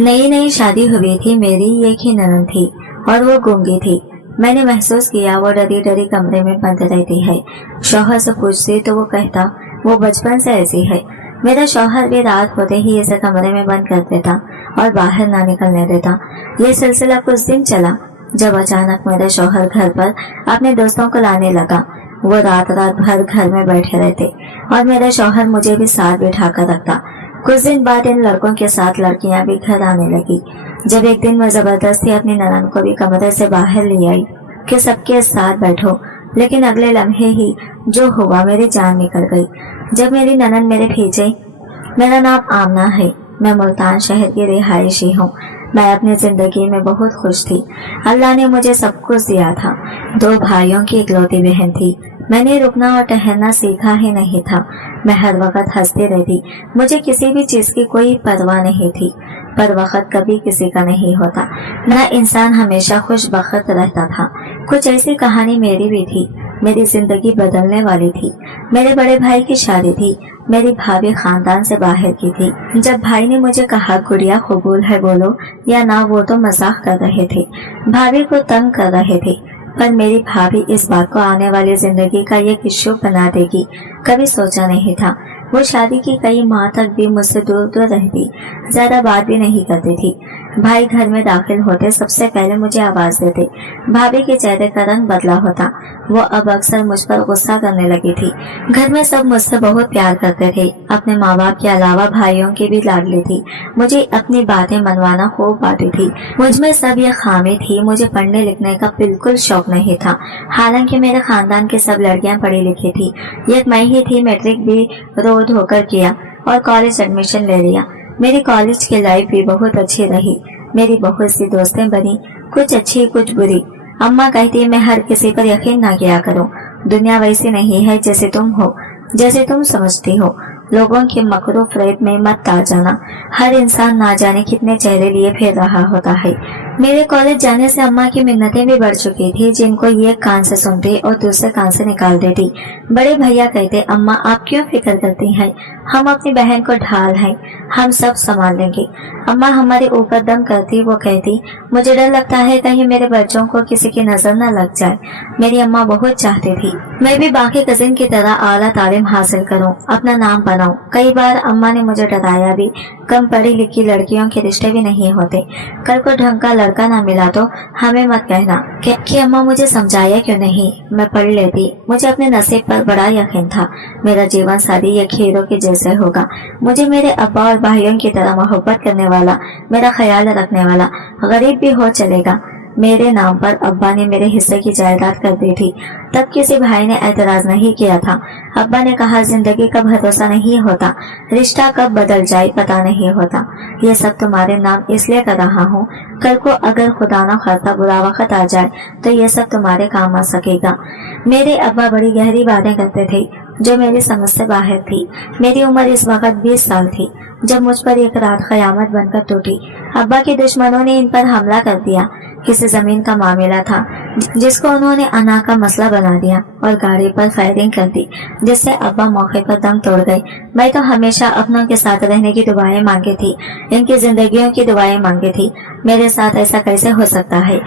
नई नई शादी हुई थी मेरी, एक ही ननद थी और वो गूंगी थी। मैंने महसूस किया वो डरी डरी कमरे में बंद रहती है। शौहर से पूछती तो वो कहता वो बचपन से ऐसी है। मेरा शौहर भी रात होते ही इसे कमरे में बंद कर देता और बाहर ना निकलने देता। ये सिलसिला कुछ दिन चला, जब अचानक मेरा शौहर घर पर अपने दोस्तों को लाने लगा। वो रात रात भर घर में बैठे रहते और मेरा शौहर मुझे भी साथ बिठा कर रखता। कुछ दिन बाद इन लड़कों के साथ लड़कियां भी घर आने लगी। जब एक दिन मैं जबरदस्ती अपनी ननद को भी कमरे से बाहर ले आई कि सबके साथ बैठो, लेकिन अगले लम्हे ही जो हुआ मेरी जान निकल गई। जब मेरी ननद मेरे पीछे, मेरा नाम आमना है, मैं मुल्तान शहर की रिहायशी हूँ। मैं अपनी जिंदगी में बहुत खुश थी। अल्लाह ने मुझे सब कुछ दिया था। 2 भाइयों की इकलौती बहन थी। मैंने रुकना और ठहरना सीखा ही नहीं था। मैं हर वक्त हंसती रहती। मुझे किसी भी चीज की कोई परवाह नहीं थी, पर वक्त कभी किसी का नहीं होता। ना इंसान हमेशा खुश बखत रहता था। कुछ ऐसी कहानी मेरी भी थी। मेरी जिंदगी बदलने वाली थी। मेरे बड़े भाई की शादी थी। मेरी भाभी खानदान से बाहर की थी। जब भाई ने मुझे कहा गुड़िया कबूल है बोलो या ना, वो तो मजाक कर रहे थे, भाभी को तंग कर रहे थे। पर मेरी भाभी इस बात को आने वाली जिंदगी का ये इश्यू बना देगी, कभी सोचा नहीं था। वो शादी की कई माह तक भी मुझसे दूर दूर रहती, ज्यादा बात भी नहीं करती थी। भाई घर में दाखिल होते सबसे पहले मुझे आवाज देते। भाभी के चेहरे का रंग बदला होता। वो अब अक्सर मुझ पर गुस्सा करने लगी थी। घर में सब मुझसे बहुत प्यार करते थे। अपने माँ बाप के अलावा भाइयों की भी लाडली थी। मुझे अपनी बातें मनवाना खूब आती थी। मुझ में सब ये खामी थी। मुझे पढ़ने लिखने का बिल्कुल शौक नहीं था, हालांकि मेरे खानदान की सब लड़कियां पढ़ी लिखी थी। एक मैं ही थी मैट्रिक भी रो धोकर किया और कॉलेज एडमिशन ले लिया। मेरी कॉलेज की लाइफ भी बहुत अच्छी रही। मेरी बहुत सी दोस्तें बनी, कुछ अच्छी कुछ बुरी। अम्मा कहती मैं हर किसी पर यकीन ना किया करो, दुनिया वैसी नहीं है जैसे तुम हो, जैसे तुम समझती हो। लोगों की मकरू फरेब में मत आ जाना। हर इंसान ना जाने कितने चेहरे लिए फिर रहा होता है। मेरे कॉलेज जाने से अम्मा की मिन्नतें भी बढ़ चुकी थी, जिनको एक कान से सुनती और दूसरे कान से निकाल देती। बड़े भैया कहते अम्मा आप क्यों फिक्र करती हैं, हम अपनी बहन को ढाल हैं, हम सब संभाल लेंगे। अम्मा हमारे ऊपर दम करती, वो कहती मुझे डर लगता है कहीं मेरे बच्चों को किसी की नजर न लग जाए। मेरी अम्मा बहुत चाहती थी मैं भी बाकी कजिन की तरह आला तालीम हासिल करूं, अपना नाम बनाऊं। कई बार अम्मा ने मुझे डराया भी, कम पढ़ी लिखी लड़कियों के रिश्ते भी नहीं होते। कल को ढंग का लड़का ना मिला तो हमें मत कहना कि अम्मा मुझे समझाया क्यों नहीं, मैं पढ़ लेती। मुझे अपने नसीब पर बड़ा यकीन था। मेरा जीवन साथी एक हीरो के जैसे होगा। मुझे मेरे अब्बा और भाइयों की तरह मोहब्बत करने वाला, मेरा ख्याल रखने वाला, गरीब भी हो चलेगा। मेरे नाम पर अब्बा ने मेरे हिस्से की जायदाद कर दी थी। तब किसी भाई ने एतराज नहीं किया था। अब्बा ने कहा जिंदगी का भरोसा नहीं होता, रिश्ता कब बदल जाए पता नहीं होता। ये सब तुम्हारे नाम इसलिए कर रहा हूँ, कल को अगर खुदा न खास्ता बुरा वक्त आ जाए तो ये सब तुम्हारे काम आ सकेगा। मेरे अब्बा बड़ी गहरी बातें करते थे जो मेरी समझ से बाहर थी। मेरी उम्र इस वक्त 20 साल थी जब मुझ पर एक रात कयामत बनकर टूटी। अब्बा के दुश्मनों ने इन पर हमला कर दिया। किसी जमीन का मामला था जिसको उन्होंने अना का मसला बना दिया और गाड़ी पर फायरिंग कर दी, जिससे अब्बा मौके पर दम तोड़ गए। मैं तो हमेशा अपनों के साथ रहने की दुआएं मांगी थी, इनकी जिंदगियों की दुआएं मांगी थी। मेरे साथ ऐसा कैसे हो सकता है?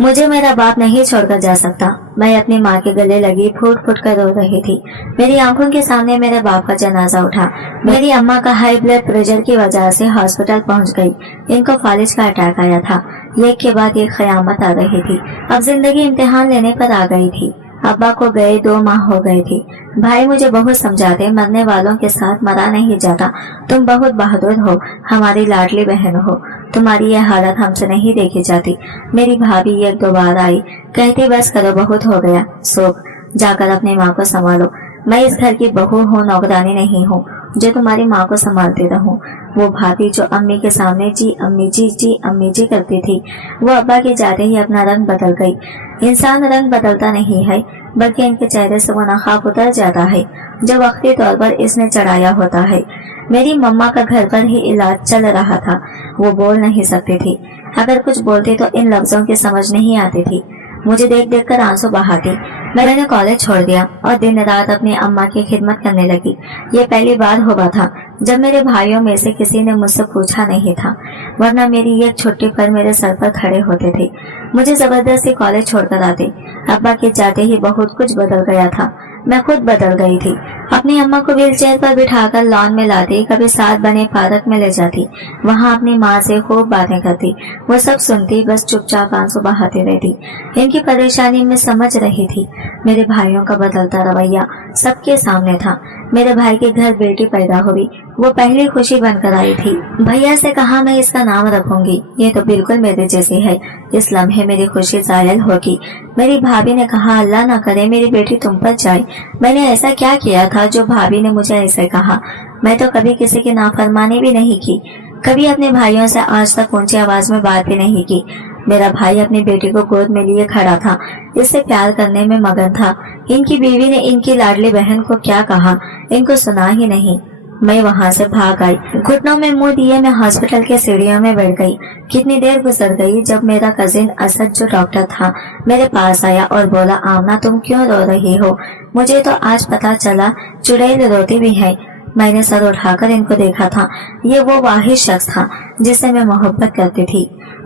मुझे मेरा बाप नहीं छोड़कर जा सकता। मैं अपनी माँ के गले लगी फूट फूट कर रो रही थी। मेरी आंखों के सामने मेरे बाप का जनाजा उठा। मेरी अम्मा का हाई ब्लड प्रेशर की वजह से हॉस्पिटल पहुंच गई। इनको फालिज का अटैक आया था। एक के बाद एक कयामत आ रही थी। अब जिंदगी इम्तिहान लेने पर आ गई थी। अब्बा को गए 2 माह हो गए थे। भाई मुझे बहुत समझाते, मरने वालों के साथ मरा नहीं जाता, तुम बहुत बहादुर हो, हमारी लाडली बहन हो, तुम्हारी यह हालत हमसे नहीं देखी जाती। मेरी भाभी 1-2 बार आई, कहती बस करो बहुत हो गया, सो जाकर अपनी माँ को संभालो। मैं इस घर की बहू हूँ, नौकरानी नहीं हूँ जो तुम्हारी माँ को संभालती रहूं। वो भाभी जो अम्मी के सामने जी अम्मी जी जी अम्मी जी करती थी, वो अब्बा के जाते ही अपना रंग बदल गई। इंसान रंग बदलता नहीं है, बल्कि इनके चेहरे से वो नकाब उतर जाता है जो वक्ती तौर पर इसने चढ़ाया होता है। मेरी मम्मा का घर पर ही इलाज चल रहा था। वो बोल नहीं सकती थी, अगर कुछ बोलती तो इन लफ्जों की समझ नहीं आती थी। मुझे देख देख कर आंसू बहाती। मैंने कॉलेज छोड़ दिया और दिन रात अपनी अम्मा की खिदमत करने लगी। ये पहली बार हुआ था जब मेरे भाइयों में से किसी ने मुझसे पूछा नहीं था, वरना मेरी एक छुट्टी पर मेरे सर पर खड़े होते थे, मुझे जबरदस्ती कॉलेज छोड़कर आते। अब्बा के जाते ही बहुत कुछ बदल गया था। मैं खुद बदल गई थी। अपनी अम्मा को व्हीलचेयर पर बिठाकर लॉन में लाती, कभी साथ बने पार्क में ले जाती, वहाँ अपनी माँ से खूब बातें करती। वो सब सुनती, बस चुपचाप आंसू बहाती रहती। इनकी परेशानी में समझ रही थी। मेरे भाइयों का बदलता रवैया सबके सामने था। मेरे भाई के घर बेटी पैदा हुई, वो पहली खुशी बनकर आई थी। भैया से कहा मैं इसका नाम रखूंगी, ये तो बिल्कुल मेरे जैसी है। इस लम्हे मेरी खुशी जायल होगी। मेरी भाभी ने कहा अल्लाह ना करे मेरी बेटी तुम पर जाए। मैंने ऐसा क्या किया था जो भाभी ने मुझे ऐसे कहा? मैं तो कभी किसी की नाफरमानी भी नहीं की, कभी अपने भाइयों से आज तक ऊंची आवाज में बात भी नहीं की। मेरा भाई अपनी बेटी को गोद में लिए खड़ा था, इससे प्यार करने में मगन था। इनकी बीवी ने इनकी लाडली बहन को क्या कहा, इनको सुना ही नहीं। मैं वहां से भाग आई। घुटनों में मुंह दिए मैं हॉस्पिटल के सीढ़ियों में बैठ गई। कितनी देर गुजर गई जब मेरा कजिन असद जो डॉक्टर था मेरे पास आया और बोला आमना तुम क्यों रो रही हो? मुझे तो आज पता चला चुड़ैल रोती भी है। मैंने सर उठाकर इनको देखा था। ये वो वाहिद शख्स था जिससे मैं मोहब्बत करती थी,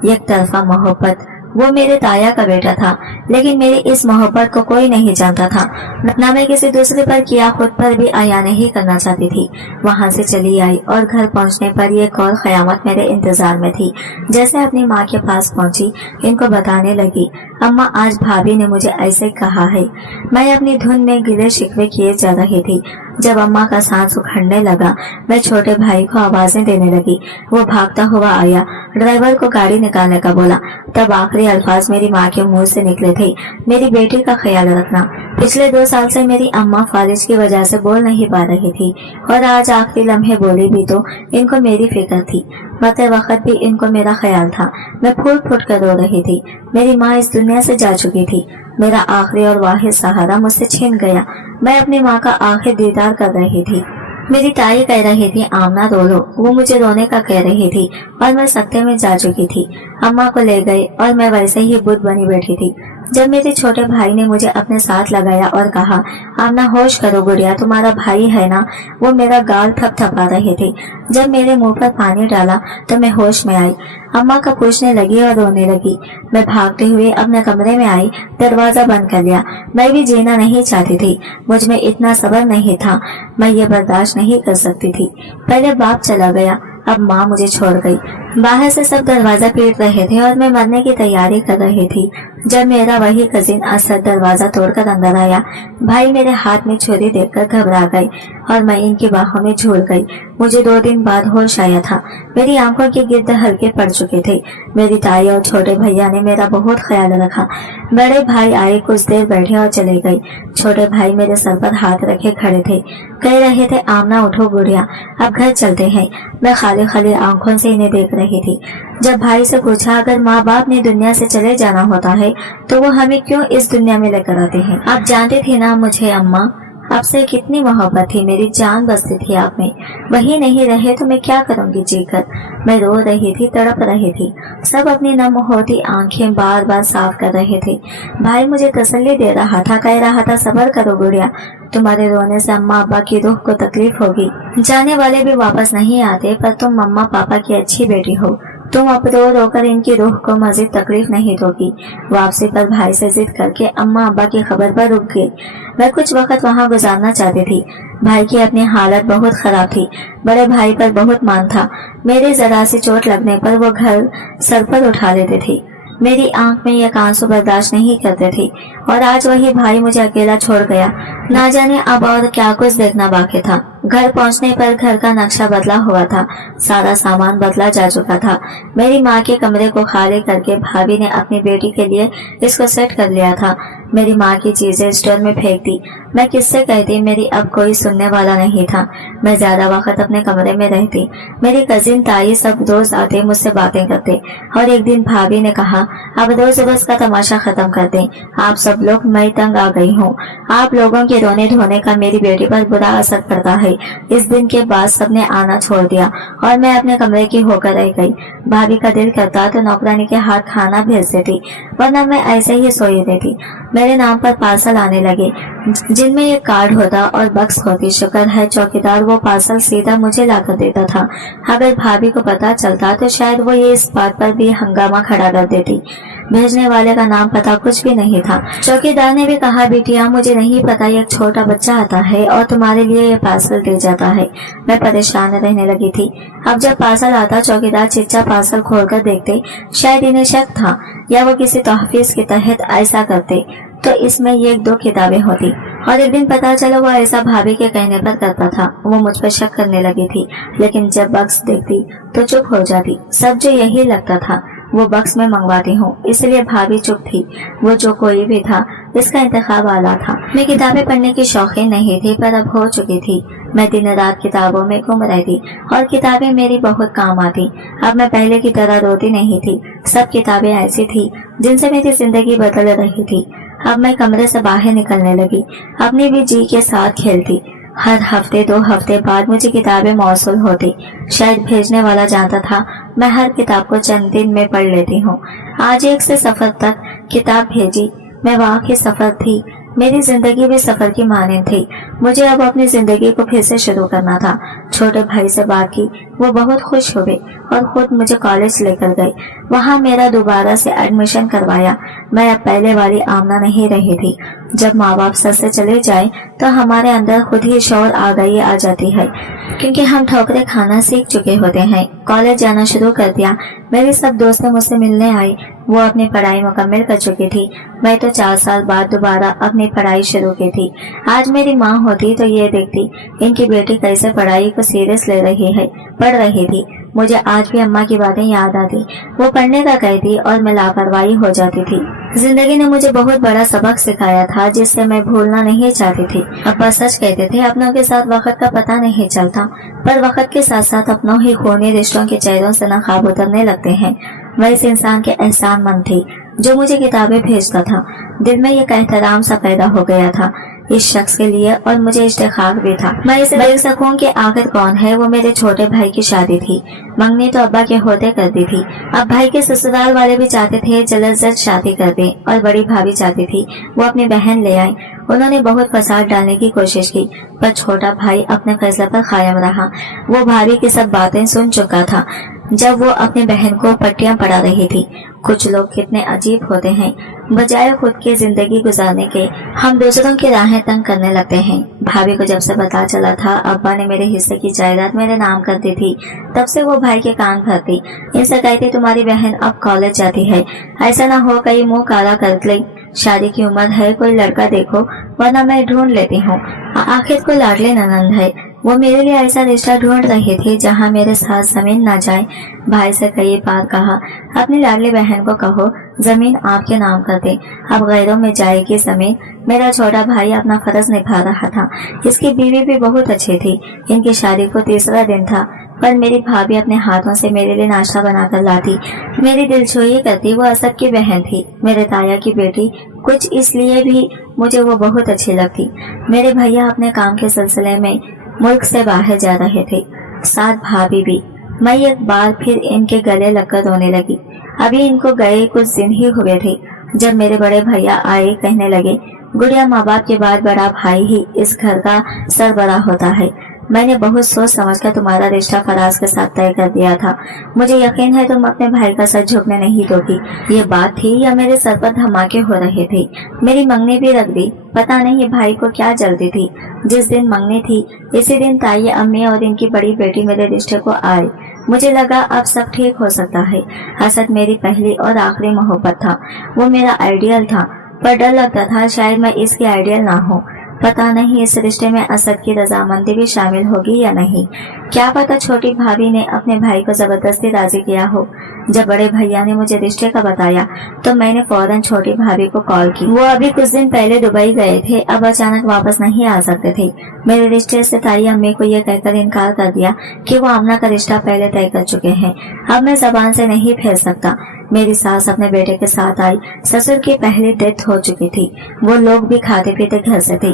एक तरफा मोहब्बत। वो मेरे ताया का बेटा था, लेकिन मेरी इस मोहब्बत को कोई नहीं जानता था। न मैं किसी दूसरे पर किया खुद पर भी आया नहीं करना चाहती थी। वहां से चली आई और घर पहुंचने पर एक और क़यामत मेरे इंतजार में थी। जैसे अपनी माँ के पास पहुंची, इनको बताने लगी अम्मा आज भाभी ने मुझे ऐसे कहा है। मैं अपनी धुन में गिले शिकवे किए जा रही थी। जब अम्मा का सांस उखड़ने लगा, मैं छोटे भाई को आवाजें देने लगी। वो भागता हुआ आया, ड्राइवर को गाड़ी निकालने का बोला। तब आखिरी अल्फाज मेरी माँ के मुंह से निकले थे, मेरी बेटी का ख्याल रखना। पिछले 2 साल से मेरी अम्मा फालिज की वजह से बोल नहीं पा रही थी, और आज आखिरी लम्हे बोली भी तो इनको मेरी फिक्र थी। मरते वक्त भी इनको मेरा ख्याल था। मैं फूट फूट कर रो रही थी। मेरी माँ इस दुनिया से जा चुकी थी। मेरा आखिरी और वाहिद सहारा मुझसे छिन गया। मैं अपनी माँ का आखिर दीदार कर रही थी। मेरी ताई कह रही थी आमना रो लो, वो मुझे रोने का कह रही थी और मैं सत्ते में जा चुकी थी। अम्मा को ले गई और मैं वैसे ही बुत बनी बैठी थी। जब मेरे छोटे भाई ने मुझे अपने साथ लगाया और कहा आमना होश करो गुड़िया, तुम्हारा भाई है ना? वो मेरा गाल थपथपा रहे थे। जब मेरे मुंह पर पानी डाला तो मैं होश में आई। अम्मा का पूछने लगी और रोने लगी। मैं भागते हुए अपने कमरे में आई, दरवाजा बंद कर लिया। मैं भी जीना नहीं चाहती थी, मुझ में इतना सब्र नहीं था। मैं ये बर्दाश्त नहीं कर सकती थी। पहले बाप चला गया, अब माँ मुझे छोड़ गई। बाहर से सब दरवाजा पीट रहे थे और मैं मरने की तैयारी कर रही थी जब मेरा वही कजिन असद दरवाजा तोड़कर अंदर आया। भाई मेरे हाथ में छुरी देखकर घबरा गए और मैं इनकी बाहों में झूल गई। मुझे 2 दिन बाद होश आया था। मेरी आंखों के गिर्द हल्के पड़ चुके थे। मेरी ताई और छोटे भैया ने मेरा बहुत ख्याल रखा। बड़े भाई आए, कुछ देर बैठे और चले गए। छोटे भाई मेरे सर पर हाथ रखे खड़े थे, कह रहे थे आमना उठो गुड़िया, अब घर चलते हैं। मैं खाली खाली आंखों से इन्हें देख रही थी। जब भाई से पूछा अगर माँ बाप ने दुनिया से चले जाना होता है तो वो हमें क्यों इस दुनिया में लेकर आते हैं? आप जानती थी ना मुझे अम्मा, आपसे कितनी मोहब्बत थी, मेरी जान बसती थी आप में। वही नहीं रहे तो मैं क्या करूंगी जीकर? मैं रो रही थी, तड़प रही थी। सब अपनी नम होती आंखें बार बार साफ कर रहे थे। भाई मुझे तसल्ली दे रहा था, कह रहा था सब्र करो गुड़िया, तुम्हारे रोने से अम्मा अब्बा की रूह को तकलीफ होगी। जाने वाले भी वापस नहीं आते, पर तुम मम्मा पापा की अच्छी बेटी हो, तुम अब रो रो कर इनकी रूह को मजीद तकलीफ नहीं दोगी। वापसी पर भाई से जिद करके अम्मा अब्बा की खबर पर रुक गई। मैं कुछ वक्त वहाँ गुजारना चाहती थी। भाई की अपनी हालत बहुत खराब थी। बड़े भाई पर बहुत मान था। मेरे जरा सी चोट लगने पर वो घर सर पर उठा लेते थे। मेरी आंख में एक आंसू बर्दाश्त नहीं करते थे और आज वही भाई मुझे अकेला छोड़ गया। ना जाने अब और क्या कुछ देखना बाकी था। घर पहुंचने पर घर का नक्शा बदला हुआ था, सारा सामान बदला जा चुका था। मेरी माँ के कमरे को खाली करके भाभी ने अपनी बेटी के लिए इसको सेट कर लिया था। मेरी माँ की चीजें स्टोर में फेंक दी। मैं किससे कहती, मेरी अब कोई सुनने वाला नहीं था। मैं ज्यादा वक्त अपने कमरे में रहती। मेरी कजिन, ताई सब दोस्त आते, मुझसे बातें करते। और एक दिन भाभी ने कहा, अब रोज रोज का तमाशा खत्म कर दें, आप सब लोग, मैं तंग आ गई हूँ। आप लोगों के रोने धोने का मेरी बेटी पर बुरा असर पड़ता है। इस दिन के बाद सबने आना छोड़ दिया और मैं अपने कमरे की होकर रह गई। भाभी का दिल करता तो नौकरानी के हाथ खाना भेज देती, वरना मैं ऐसे ही सोई रहती। मेरे नाम पर पार्सल आने लगे, जिनमें एक कार्ड होता और बक्स होती। शुक्र है चौकीदार वो पार्सल सीधा मुझे लाकर देता था। अगर भाभी को पता चलता तो शायद वो ये इस बात पर भी हंगामा खड़ा कर देती। भेजने वाले का नाम पता कुछ भी नहीं था। चौकीदार ने भी कहा, बेटिया मुझे नहीं पता, एक छोटा बच्चा आता है और तुम्हारे लिए ये पार्सल दे जाता है। मैं परेशान रहने लगी थी। अब जब पार्सल आता, चौकीदार चिच्चा पार्सल खोलकर देखते, शायद इन्हें शक था या वो किसी तहफीज के तहत ऐसा करते तो इसमें ये 2 किताबें होती। और एक दिन पता चला वो ऐसा भाभी के कहने पर करता था। वो मुझ पर शक करने लगी थी, लेकिन जब बक्स देखती तो चुप हो जाती। सब जो यही लगता था वो बक्स में मंगवाती हूँ, इसलिए भाभी चुप थी। वो जो कोई भी था, इसका इंतखाब आला था। मैं किताबें पढ़ने की शौकीन नहीं थी, पर अब हो चुकी थी। मैं दिन रात किताबों में घूम रहती और किताबें मेरी बहुत काम आती। अब मैं पहले की तरह रोती नहीं थी। सब किताबें ऐसी थी जिनसे मेरी जिंदगी बदल रही थी। अब मैं कमरे से बाहर निकलने लगी, अपनी भी जी के साथ खेलती। हर हफ्ते 2 हफ्ते बाद मुझे किताबें मौसूल होती। शायद भेजने वाला जानता था मैं हर किताब को चंद दिन में पढ़ लेती हूँ। आज एक से सफर तक किताब भेजी। मैं वहाँ की सफर थी। मेरी जिंदगी भी सफर की माने थी। मुझे अब अपनी जिंदगी को फिर से शुरू करना था। छोटे भाई से बात की, वो बहुत खुश हुए और खुद मुझे कॉलेज लेकर गए। वहाँ मेरा दोबारा से एडमिशन करवाया। मैं अब पहले वाली आमना नहीं रही थी। जब माँ बाप सर से चले जाए तो हमारे अंदर खुद ही शौर आ जाती है, क्योंकि हम ठोकरें खाना सीख चुके होते हैं। कॉलेज जाना शुरू कर दिया। मेरी सब दोस्तें मुझसे मिलने आई। वो अपनी पढ़ाई मुकम्मल कर चुकी थी। मैं तो 4 साल बाद दोबारा अपनी पढ़ाई शुरू की थी। आज मेरी माँ होती तो ये देखती इनकी बेटी कैसे पढ़ाई को सीरियस ले रही है, पढ़ रही थी। मुझे आज भी अम्मा की बातें याद आती। वो पढ़ने का कहती और मैं लापरवाही हो जाती थी। जिंदगी ने मुझे बहुत बड़ा सबक सिखाया था, जिससे मैं भूलना नहीं चाहती थी। अब्बा सच कहते थे, अपनों के साथ वक्त का पता नहीं चलता, पर वक्त के साथ साथ अपनों ही खूनी रिश्तों के चेहरों से नकाब उतरने लगते हैं। मैं इस इंसान के एहसान मंद थी जो मुझे किताबें भेजता था। दिल में एक एहतराम सा पैदा हो गया था इस शख्स के लिए, और मुझे इश्तिखाक भी था। मैं इसे देख सकूं कि आखिर कौन है। वो मेरे छोटे भाई की शादी थी। मंगनी तो अब्बा के होते कर दी थी। अब भाई के ससुराल वाले भी चाहते थे जल्द से जल्द शादी कर दे, और बड़ी भाभी चाहती थी वो अपनी बहन ले आए। उन्होंने बहुत फसाद डालने की कोशिश की, पर छोटा भाई अपने फैसले पर कायम रहा। वो भाभी की सब बातें सुन चुका था जब वो अपनी बहन को पट्टियां पढ़ा रही थी। कुछ लोग कितने अजीब होते हैं, बजाय खुद की जिंदगी गुजारने के हम दूसरों की राहें तंग करने लगते हैं। भाभी को जब से पता चला था अब्बा ने मेरे हिस्से की जायदाद मेरे नाम कर दी थी, तब से वो भाई के कान भरती। इनसे कहती, तुम्हारी बहन अब कॉलेज जाती है, ऐसा ना हो कहीं मुंह काला कर ले। शादी की उम्र है, कोई लड़का देखो, वरना मैं ढूंढ लेती हूँ। आखिर को लाडले ननंद है। वो मेरे लिए ऐसा रिश्ता ढूंढ रही थी जहाँ मेरे साथ जमीन ना जाए। भाई से कई बार कहा, अपनी लाडली बहन को कहो जमीन आपके नाम कर दे, अब गैरों में जाएगी जमीन। मेरा छोटा भाई अपना फर्ज निभा रहा था। इसकी बीवी भी बहुत अच्छी थी। इनकी शादी को 3रा दिन था, पर मेरी भाभी अपने हाथों से मेरे लिए नाश्ता बनाकर लाती, मेरी दिलजोई करती। वो असद की बहन थी, मेरे ताया की बेटी। कुछ इसलिए भी मुझे वो बहुत अच्छी लगती। मेरे भैया अपने काम के सिलसिले में मुल्क से बाहर जा रहे थे, साथ भाभी भी। मैं एक बार फिर इनके गले लगकर रोने लगी। अभी इनको गए कुछ दिन ही हुए थे जब मेरे बड़े भैया आए, कहने लगे, गुड़िया, माँ बाप के बाद बड़ा भाई ही इस घर का सरबराह होता है। मैंने बहुत सोच समझकर तुम्हारा रिश्ता फराज के साथ तय कर दिया था। मुझे यकीन है तुम अपने भाई का सर झुकने नहीं दोगी। ये बात थी या मेरे सर पर धमाके हो रहे थे। मेरी मंगनी भी रख दी। पता नहीं भाई को क्या जल्दी थी। जिस दिन मंगनी थी इसी दिन ताई, अम्मी और इनकी बड़ी बेटी मेरे रिश्ते को आए। मुझे लगा अब सब ठीक हो सकता है। असद मेरी पहली और आखिरी मोहब्बत था। वो मेरा आइडियल था, पर डर लगता था शायद मैं इसकी आइडियल ना हो। पता नहीं इस रिश्ते में असद की रजामंदी भी शामिल होगी या नहीं। क्या पता छोटी भाभी ने अपने भाई को जबरदस्ती राजी किया हो। जब बड़े भैया ने मुझे रिश्ते का बताया तो मैंने फौरन छोटी भाभी को कॉल की। वो अभी कुछ दिन पहले दुबई गए थे, अब अचानक वापस नहीं आ सकते थे। मेरे रिश्ते से ताई अम्मी को ये कहकर इनकार कर दिया कि वो आमना का रिश्ता पहले तय कर चुके हैं। अब मैं जबान से नहीं फेर सकता। मेरी सास अपने बेटे के साथ आई। ससुर की पहले डेथ हो चुकी थी। वो लोग भी खाते पीते घर से थे।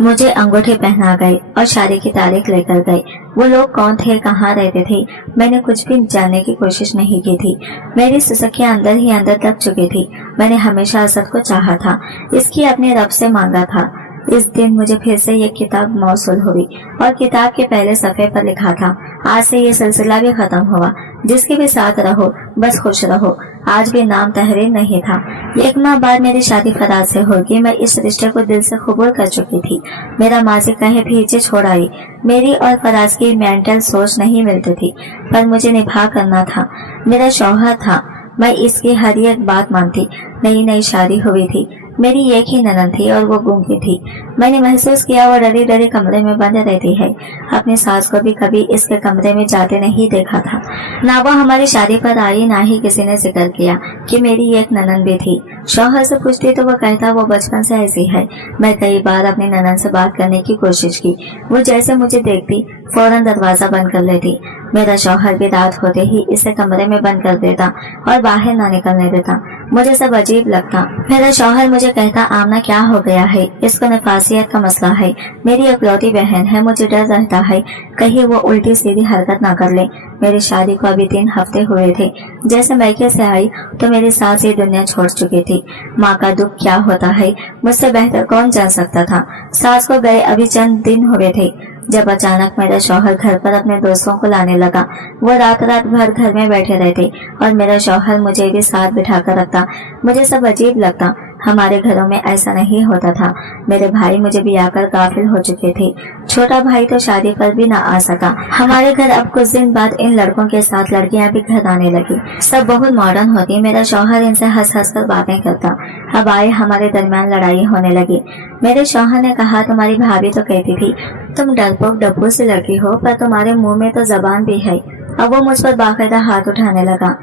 मुझे अंगूठे पहना गए और शादी की तारीख लेकर गए। वो लोग कौन थे, कहाँ रहते थे, मैंने कुछ भी जानने की कोशिश नहीं की थी। मेरी सुसखियां अंदर ही अंदर दब चुकी थी। मैंने हमेशा असद को चाहा था, इसकी अपने रब से मांगा था। इस दिन मुझे फिर से ये किताब मौसूल हुई और किताब के पहले सफे पर लिखा था, आज से ये सिलसिला भी खत्म हुआ। जिसके भी साथ रहो बस खुश रहो। आज भी नाम तहरीर नहीं था। 1 माह बाद मेरी शादी फराज से होगी। मैं इस रिश्ते को दिल से कबूल कर चुकी थी। मेरा माजी कहीं पीछे छोड़ आई। मेरी और फराज की मेंटल सोच नहीं मिलती थी, पर मुझे निभा करना था। मेरा शौहर था, मैं इसकी हर एक बात मानती। नई नई शादी हुई थी। मेरी एक ही ननद थी और वो गूंगी थी। मैंने महसूस किया वो डरी डरी कमरे में बंद रहती है। अपनी सास को भी कभी इसके कमरे में जाते नहीं देखा था। ना वो हमारी शादी पर आई, ना ही किसी ने जिक्र किया कि मेरी एक ननद भी थी। शौहर से पूछती तो वो कहता वो बचपन से ऐसी है। मैं कई बार अपनी ननद से बात करने की कोशिश की। वो जैसे मुझे देखती फौरन दरवाजा बंद कर लेती। मेरा शौहर भी रात होते ही इसे कमरे में बंद कर देता और बाहर ना निकलने देता। मुझे सब अजीब लगता। मेरा शौहर मुझे कहता, आमना क्या हो गया है, इसको नफासियत का मसला है। मेरी इकलौती बहन है, मुझे डर रहता है कहीं वो उल्टी सीधी हरकत ना कर ले। मेरी शादी को अभी 3 हफ्ते हुए थे। जैसे मैके से आई तो मेरी सास ये दुनिया छोड़ चुकी थी। माँ का दुख क्या होता है मुझसे बेहतर कौन जान सकता था। सास को गए अभी चंद दिन हुए थे जब अचानक मेरा शौहर घर पर अपने दोस्तों को लाने लगा। वो रात रात भर घर में बैठे रहते और मेरा शौहर मुझे भी साथ बिठा कर रखता। मुझे सब अजीब लगता। हमारे घरों में ऐसा नहीं होता था। मेरे भाई मुझे भी आकर काफिल हो चुके थे। छोटा भाई तो शादी पर भी ना आ सका। हमारे घर अब कुछ दिन बाद इन लड़कों के साथ लड़कियां भी घर आने लगी। सब बहुत मॉडर्न होती। मेरा शौहर इनसे हंस हंस कर बातें करता। अब आए हमारे दरमियान लड़ाई होने लगी। मेरे शौहर ने कहा, तुम्हारी भाभी तो कहती थी तुम डरपोक डब्बू से लड़की हो, पर तुम्हारे मुंह में तो जबान भी है। अब वो मुझ पर बाकायदा हाथ उठाने लगा।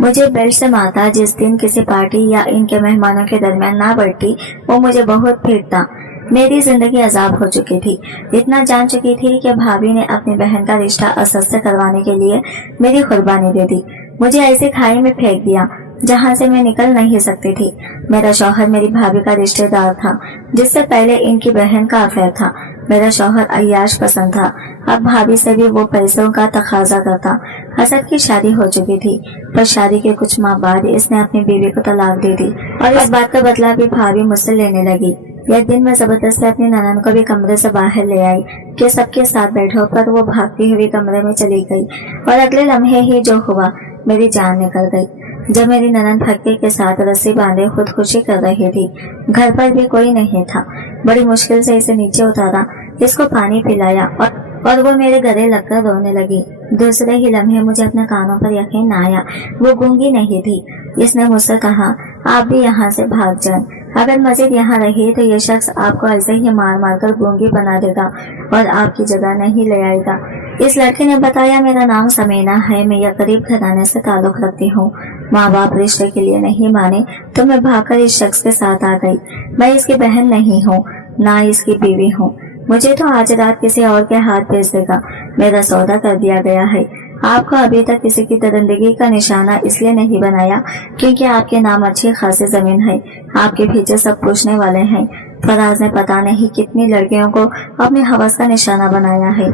मुझे बेल्ट से मारता। जिस दिन किसी पार्टी या इनके मेहमानों के दरमियान ना बढ़ती वो मुझे बहुत पीटता। मेरी जिंदगी अजाब हो चुकी थी। इतना जान चुकी थी कि भाभी ने अपनी बहन का रिश्ता असद से करवाने के लिए मेरी कुर्बानी दे दी। मुझे ऐसे खाई में फेंक दिया जहाँ से मैं निकल नहीं सकती थी। मेरा शौहर मेरी भाभी का रिश्तेदार था, जिससे पहले इनकी बहन का अफेयर था। मेरा शौहर अय्याश पसंद था। अब भाभी से भी वो पैसों का तकाजा करता। असद की शादी हो चुकी थी, पर शादी के कुछ माह बाद इसने अपनी बीवी को तलाक दे दी और इस बात का बदला भी भाभी मुझसे लेने लगी। एक दिन मैं जबरदस्ती अपनी ननद को भी कमरे से बाहर ले आई कि सबके साथ बैठो, पर वो भागती हुई कमरे में चली गई और अगले लम्हे ही जो हुआ मेरी जान निकल गई। जब मेरी ननद फक्के के साथ रस्सी बांधे खुदकुशी कर रही थी। घर पर भी कोई नहीं था। बड़ी मुश्किल से इसे नीचे उतारा, इसको पानी पिलाया और वो मेरे गले लगकर रोने लगी। दूसरे ही लम्हे मुझे अपने कानों पर यकीन न आया। वो गूंगी नहीं थी। इसने मुझसे कहा, आप भी यहाँ से भाग जाएं। अगर मजीद यहाँ रही तो ये शख्स आपको ऐसे ही मार मार कर गूंगी बना देगा और आपकी जगह नहीं ले आएगा। इस लड़के ने बताया, मेरा नाम समीना है, मैं यह गरीब घराने से ताल्लुक रखती हूँ। माँ बाप रिश्ते के लिए नहीं माने तो मैं भागकर इस शख्स के साथ आ गई। मैं इसकी बहन नहीं हूँ, ना इसकी बीवी हूँ। मुझे तो आज रात किसी और के हाथ भेज देगा। मेरा सौदा कर दिया गया है। आपको अभी तक किसी की दरिंदगी का निशाना इसलिए नहीं बनाया क्योंकि आपके नाम अच्छी खासी जमीन है। आपके पीछे सब पूछने वाले हैं। फराज ने पता नहीं कितनी लड़कियों को अपने हवस का निशाना बनाया है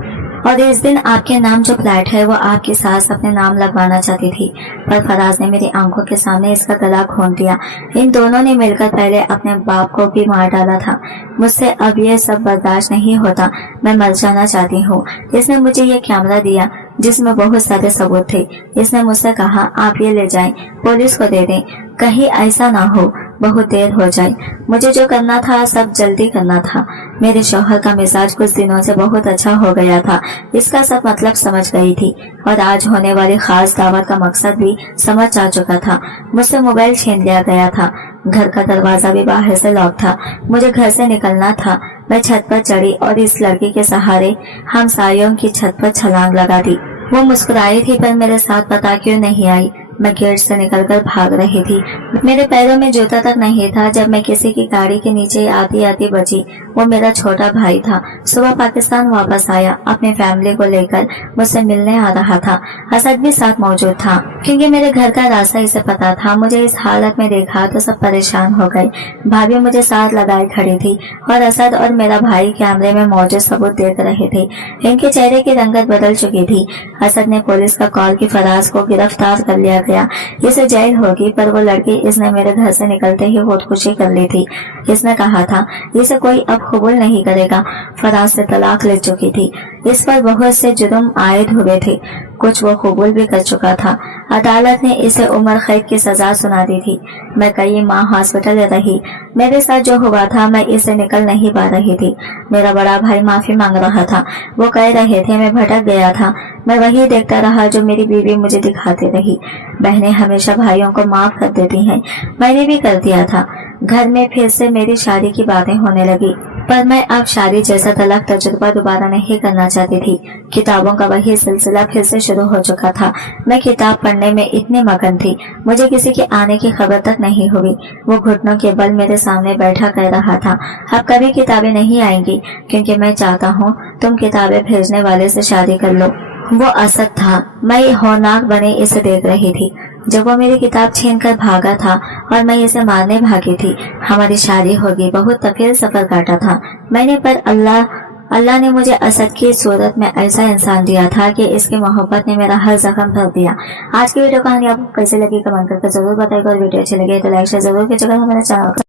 और इस दिन आपके नाम जो फ्लैट है वो आपकी सास अपने नाम लगवाना चाहती थी, पर फराज ने मेरी आंखों के सामने इसका गला घोंट दिया। इन दोनों ने मिलकर पहले अपने बाप को भी मार डाला था। मुझसे अब ये सब बर्दाश्त नहीं होता। मैं मर जाना चाहती हूँ। इसने मुझे ये कैमरा दिया जिसमें बहुत सारे सबूत थे। इसने मुझसे कहा, आप ये ले जाएं, पुलिस को दे दें, कहीं ऐसा ना हो बहुत देर हो जाए। मुझे जो करना था सब जल्दी करना था। मेरे शौहर का मिजाज कुछ दिनों से बहुत अच्छा हो गया था, इसका सब मतलब समझ गई थी और आज होने वाली खास दावत का मकसद भी समझ आ चुका था। मुझसे मोबाइल छीन लिया गया था। घर का दरवाजा भी बाहर से लॉक था। मुझे घर से निकलना था। मैं छत पर चढ़ी और इस लड़की के सहारे हमसायों की छत पर छलांग लगा दी। वो मुस्कुराई थी पर मेरे साथ पता क्यों नहीं आई। मैं गेट से निकलकर भाग रही थी। मेरे पैरों में जूता तक नहीं था जब मैं किसी की गाड़ी के नीचे आती आती बची। वो मेरा छोटा भाई था। सुबह पाकिस्तान वापस आया, अपनी फैमिली को लेकर मुझसे मिलने आ रहा था। असद भी साथ मौजूद था। क्योंकि मेरे घर का रास्ता इसे पता था। मुझे इस हालत में देखा तो सब परेशान हो गए। भाभी मुझे साथ लगाए खड़ी थी और असद और मेरा भाई कैमरे में मौजूद सबूत देख रहे थे। इनके चेहरे की रंगत बदल चुकी थी। असद ने पुलिस का कॉल कि फराज को गिरफ्तार कर लिया गया, इसे जेल होगी, पर वो लड़की इसने मेरे घर से निकलते ही खुदकुशी कर ली थी। इसने कहा था इसे कोई अब कबूल नहीं करेगा। फराज से तलाक ले चुकी थी। इस पर बहुत से जुर्म आयद हुए थे, कुछ वो कबूल भी कर चुका था। अदालत ने इसे उम्र कैद की सजा सुना दी थी। मैं कई माह हॉस्पिटल रही। मेरे साथ जो हुआ था मैं इससे निकल नहीं पा रही थी। मेरा बड़ा भाई माफी मांग रहा था। वो कह रहे थे मैं भटक गया था। मैं वही देखता रहा जो मेरी बीवी मुझे दिखाती रही। बहनें हमेशा भाइयों को माफ कर देती हैं, मैंने भी कर दिया था। घर में फिर से मेरी शादी की बातें होने लगी, पर मैं अब शादी जैसा तलाक तजुर्बा दोबारा नहीं करना चाहती थी। किताबों का वही सिलसिला फिर से शुरू हो चुका था। मैं किताब पढ़ने में इतनी मगन थी, मुझे किसी के आने की खबर तक नहीं हुई। वो घुटनों के बल मेरे सामने बैठा कह रहा था अब कभी किताबें नहीं आएंगी, क्योंकि मैं चाहता हूँ तुम किताबें भेजने वाले से शादी कर लो। वो असद था। मैं होनाक बने इसे देख रही थी। जब वो मेरी किताब छीन कर भागा था और मैं इसे मारने भागी थी। हमारी शादी होगी, बहुत तफील सफर काटा था मैंने, पर अल्लाह ने मुझे असद की सूरत में ऐसा इंसान दिया था कि इसकी मोहब्बत ने मेरा हर जख्म भर दिया। आज की वीडियो कहानी आपको कैसे लगी कमेंट करके जरूर बताइएगा और वीडियो अच्छी लगी तो लाइक शेयर जरूर कीजिएगा। हमारे चैनल